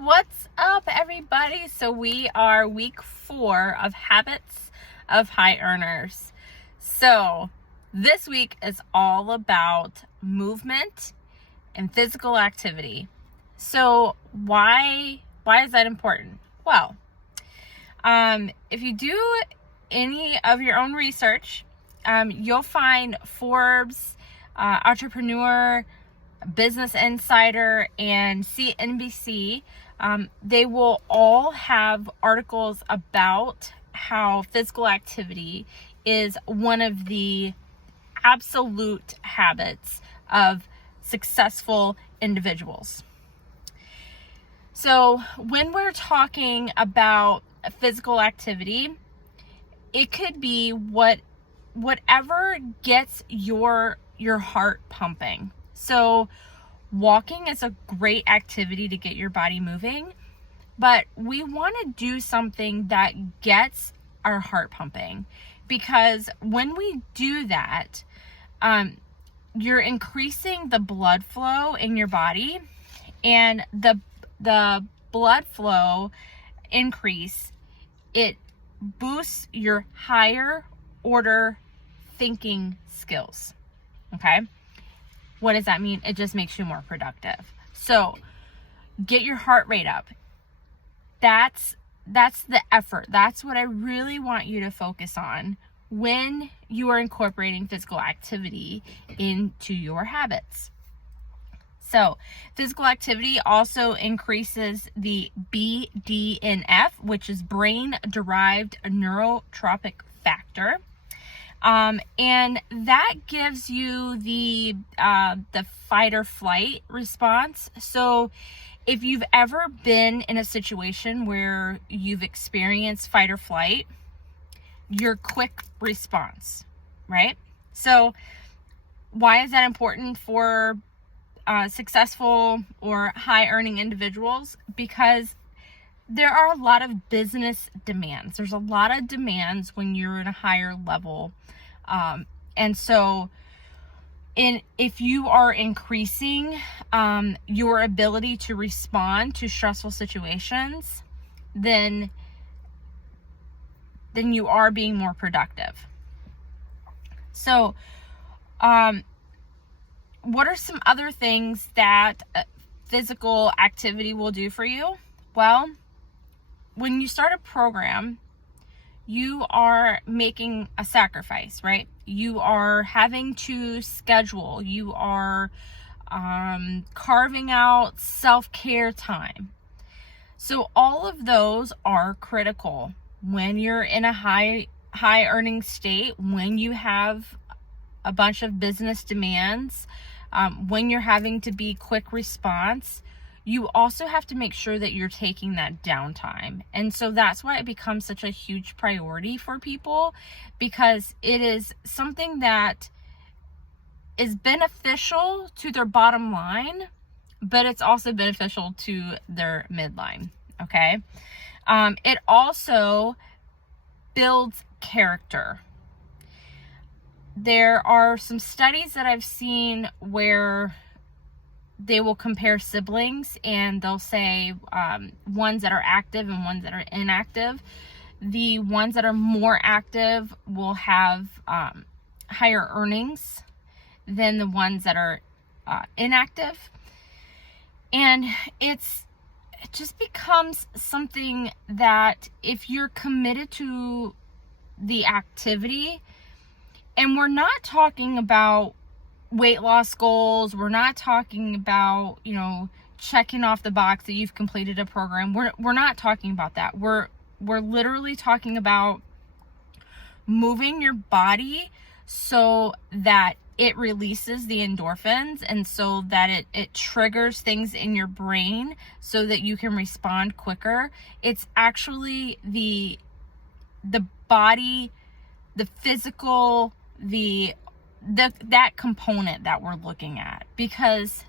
What's up, everybody? So we are week 4 of Habits of High Earners. So this week is all about movement and physical activity. So why is that important? Well, if you do any of your own research, you'll find Forbes, Entrepreneur, Business Insider, and CNBC. They will all have articles about how physical activity is one of the absolute habits of successful individuals. So when we're talking about physical activity, it could be whatever gets your heart pumping. So walking is a great activity to get your body moving, but we want to do something that gets our heart pumping, because when we do that, you're increasing the blood flow in your body, and the blood flow increase, it boosts your higher order thinking skills. Okay? What does that mean? It just makes you more productive. So get your heart rate up. That's the effort. That's what I really want you to focus on when you are incorporating physical activity into your habits. So physical activity also increases the BDNF, which is brain-derived neurotrophic factor. And that gives you the fight or flight response. So if you've ever been in a situation where you've experienced fight or flight, your quick response, right? So why is that important for successful or high earning individuals? Because there are a lot of business demands. There's a lot of demands when you're in a higher level. And so if you are increasing your ability to respond to stressful situations, then you are being more productive. So what are some other things that physical activity will do for you? Well, when you start a program, you are making a sacrifice, right? You are having to schedule. You are carving out self-care time. So all of those are critical when you're in a high earning state, when you have a bunch of business demands, when you're having to be quick response. You also have to make sure that you're taking that downtime. And so that's why it becomes such a huge priority for people, because it is something that is beneficial to their bottom line, but it's also beneficial to their midline, okay? It also builds character. There are some studies that I've seen where they will compare siblings, and they'll say ones that are active and ones that are inactive. The ones that are more active will have higher earnings than the ones that are inactive. And it just becomes something that if you're committed to the activity, and we're not talking about weight loss goals. We're not talking about, checking off the box that you've completed a program. We're not talking about that. We're literally talking about moving your body so that it releases the endorphins, and so that it triggers things in your brain so that you can respond quicker. It's actually the body, the physical, that component that we're looking at, because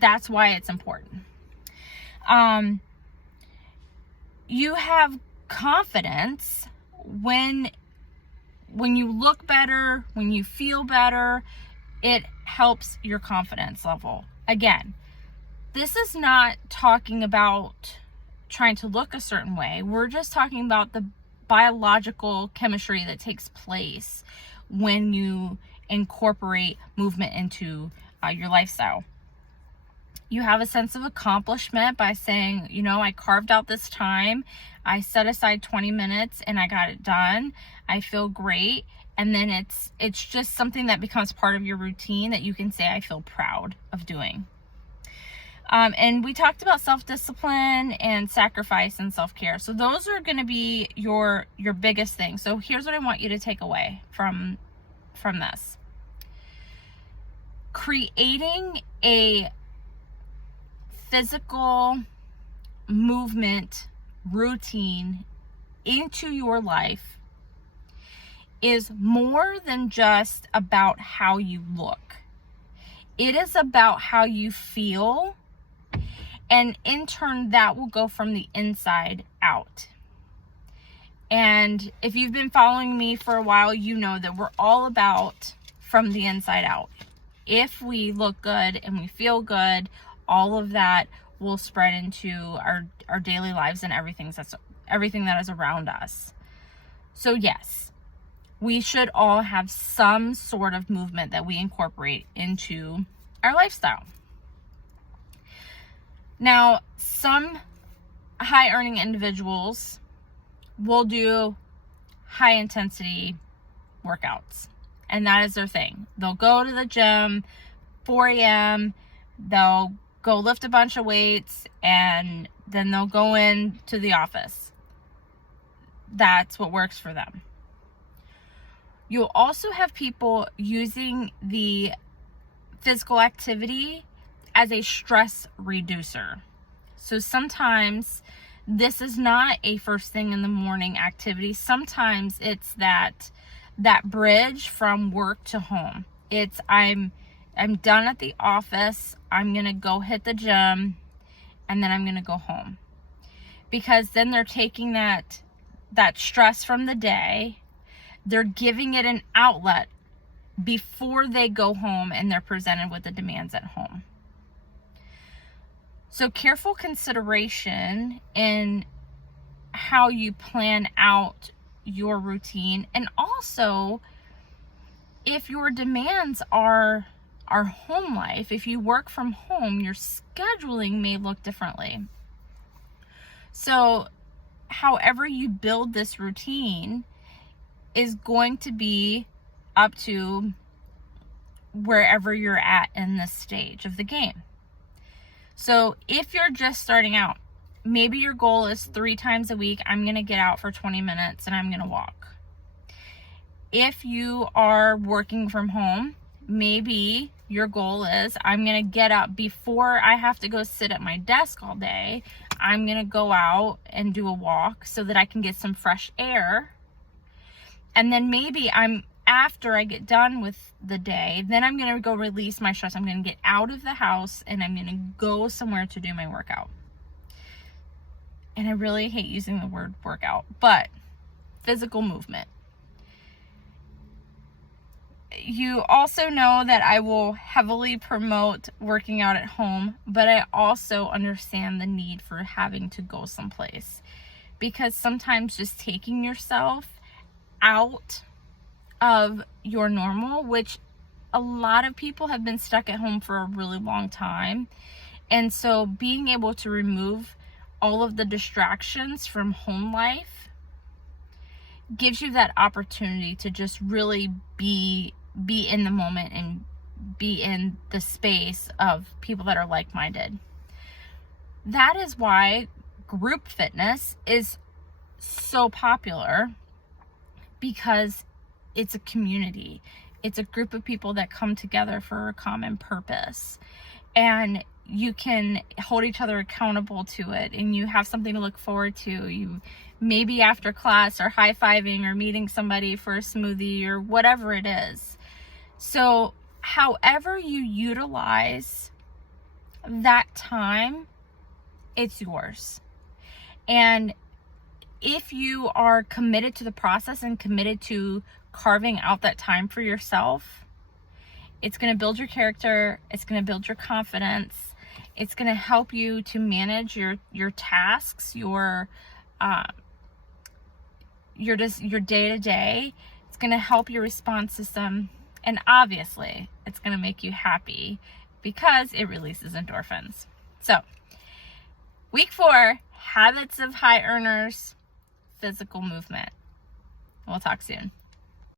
that's why it's important. You have confidence when you look better, when you feel better. It helps your confidence level. Again, This is not talking about trying to look a certain way. We're just talking about the biological chemistry that takes place when you incorporate movement into your lifestyle. You have a sense of accomplishment by saying, you know, I carved out this time, I set aside 20 minutes and I got it done. I feel great. And then it's just something that becomes part of your routine that you can say, I feel proud of doing. And we talked about self-discipline and sacrifice and self-care. So those are going to be your biggest things. So here's what I want you to take away from this. Creating a physical movement routine into your life is more than just about how you look. It is about how you feel, and in turn that will go from the inside out. And if you've been following me for a while, you know that we're all about from the inside out. If we look good and we feel good, all of that will spread into our daily lives and everything that is around us. So yes, we should all have some sort of movement that we incorporate into our lifestyle. Now, some high earning individuals will do high intensity workouts, and that is their thing. They'll go to the gym 4 a.m., they'll go lift a bunch of weights, and then they'll go into the office. That's what works for them. You'll also have people using the physical activity as a stress reducer. So sometimes this is not a first thing in the morning activity. Sometimes it's that bridge from work to home. It's I'm done at the office, I'm going to go hit the gym, and then I'm going to go home. Because then they're taking that stress from the day, they're giving it an outlet before they go home and they're presented with the demands at home. So careful consideration in how you plan out your routine, and also if your demands are home life, if you work from home, your scheduling may look differently. So however you build this routine is going to be up to wherever you're at in this stage of the game. So if you're just starting out, maybe your goal is 3 times a week, I'm going to get out for 20 minutes and I'm going to walk. If you are working from home, maybe your goal is, I'm going to get up before I have to go sit at my desk all day. I'm going to go out and do a walk so that I can get some fresh air. And then maybe after I get done with the day, then I'm going to go release my stress. I'm going to get out of the house and I'm going to go somewhere to do my workout. And I really hate using the word workout, but physical movement. You also know that I will heavily promote working out at home, but I also understand the need for having to go someplace, because sometimes just taking yourself out of your normal, which a lot of people have been stuck at home for a really long time. And so being able to remove all of the distractions from home life gives you that opportunity to just really be in the moment and be in the space of people that are like-minded. That is why group fitness is so popular, because it's a community. It's a group of people that come together for a common purpose, and you can hold each other accountable to it, and you have something to look forward to. You maybe after class are high-fiving or meeting somebody for a smoothie or whatever it is. So however you utilize that time, it's yours. And if you are committed to the process and committed to carving out that time for yourself, it's going to build your character, it's going to build your confidence, It's going to help you to manage your tasks, your day-to-day. It's going to help your response system, and obviously it's going to make you happy because it releases endorphins. So, week 4, habits of high earners, physical movement. We'll talk soon.